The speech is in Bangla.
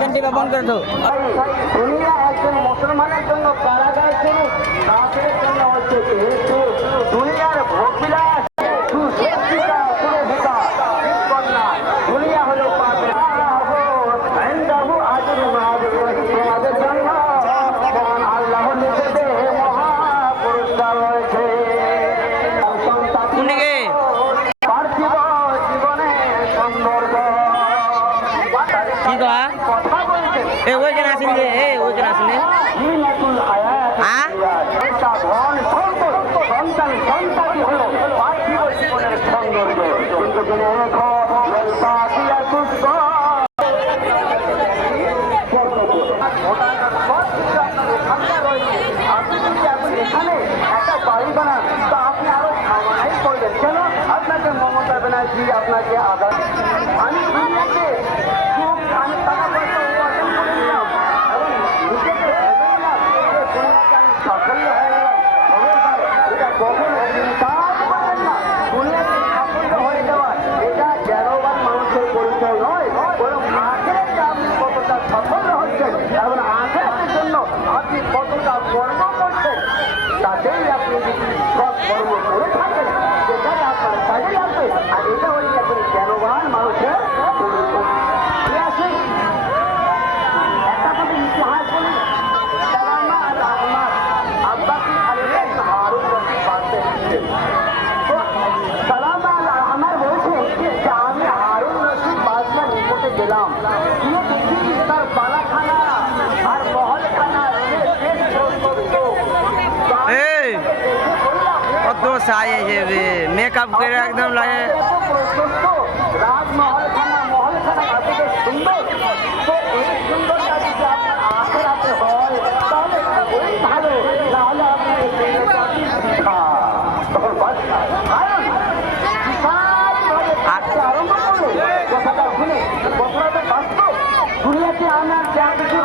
ক্যান্টি বন্ধ করে দাও। দুনিয়া একজন মুসলমানের জন্য কারাগার শুরু, কাফেরের জন্য হচ্ছে যেহেতু দুনিয়ার ভোগবিলাস সুশিক্ষিতা সুরভিতা কন্যা দুনিয়া হলো পাপের তোমাদের জন্য মহান আল্লাহ নিজেদের মহাপুরস্কার রয়েছে। কোনদিকে পার্থিব জীবনে সৌন্দর্য কি কয়া কথা বলছেন এ ওইখানে আসেনি রে, এ ওইখানে আসেনি। হ্যাঁ সন্তান সন্তানই হলো পার্থিব জীবনের সৌন্দর্য, কিন্তু জেনে রেখো আপনি যদি এখন এখানে একটা বাড়ি বানান তা আপনি আরো সামানাই করবেন কেন? আপনাকে মমতা ব্যানার্জি আপনাকে আঘাত আমি দুনিয়াকে খুব আমি টাকা পয়সা উপার্জন করে নিলাম এবং নিজেকে ভেবে নিলাম যে দুনিয়াকে আমি সাফল্য হয়ে গেলাম। এটা কখনো কাজ করেন না। দুনিয়াকে সাফল্য হয়ে যাওয়া এটা জ্ঞানবান মানুষের পরিচয় নয়, বরং আখেরাতে আপনি কতটা সাফল্য হচ্ছেন এবং আখেরাতের জন্য আপনি কতটা কর্ম করছেন তাতেই আপনি যদি সব কর্ম করে থাকেন সেটাই আপনার কাজে লাগবে। আর এটা হচ্ছে একজন জ্ঞানবান মানুষের পরিচয়। আসুন একটা কথা ইতিহাস বলি, সালামা আর আহমদ আব্বাসী খালিদা হারুন রশিদ বাদশাহ ছিলেন। তো সালামা আর আহমদ বলছে যে আমি হারুন রশিদ বাদশাহ নিকটে গেলাম, গিয়ে দেখি তার বালাখানা আর মহলখানা কত সাই মেকআপ করে একদম লাগে। রাজমহলখানা মহলখানা এত সুন্দর, তো এই সুন্দরটা যদি আপনার আখেরাতে হয় তাহলে খুবই ভালো, নাহলে আপনি তখন আরম্ভ করলো কথাটা শুনে কথাটা বাস্তব। দুনিয়াতে আমার যা কিছু